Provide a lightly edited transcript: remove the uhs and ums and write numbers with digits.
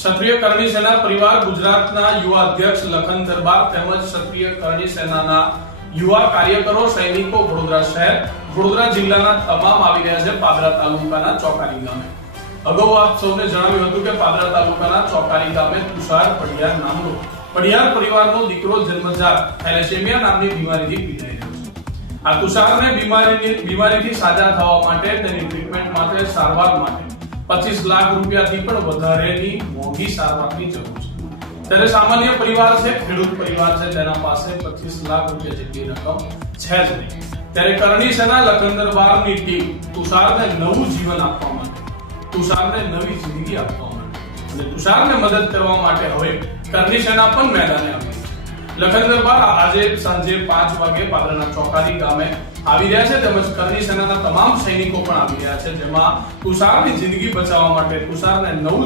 ક્ષત્રિય કરણી સેના પરિવાર ગુજરાતના યુવા અધ્યક્ષ લખન દરબાર તેમજ ક્ષત્રિય કરણી સેનાના યુવા કાર્યકરો સૈનિકો વડોદરા શહેર વડોદરા જિલ્લાના તમામ આવી રહ્યા છે પાદરા તાલુકાના ચોકારી ગામે। અગાઉ આપ સૌને જણાવ્યું હતું કે પાદરા તાલુકાના ચોકારી ગામે તુષાર પડિયાર નામનો પડિયાર પરિવારનો દીકરો જન્મજાત થેલેસેમિયા નામની બીમારીથી પીડાઈ રહ્યો છે। આ તુષારને બીમારીથી સાજા થવા માટે તેની ટ્રીટમેન્ટ માટે સારવાર માટે 25 લાખ રૂપિયાથી પણ વધારેની મોંઘી સારવારની જરૂર છે। ત્યારે સામાન્ય પરિવાર છે, ખેડૂત પરિવાર છે, તેના પાસે 25 લાખ રૂપિયા જેટલી રકમ છે જ નહીં। ત્યારે કરણી સેના લખન દરબારની ટીમ તુષારને નવું જીવન આપવા માટે, તુષારને નવી જિંદગી આપવા માટે અને તુષારને મદદ કરવા માટે હવે કરણી સેના પણ મેદાને આવી છે। લખન દરબાર આજે સાંજે 5 વાગે પાદરાના ચોકારી ગામે આવી રહ્યા છે તેમજ કરણી સેનાના તમામ સૈનિકો પણ આવી રહ્યા છે, જેમાં તુષારની જિંદગી બચાવવા માટે, તુષારને નવું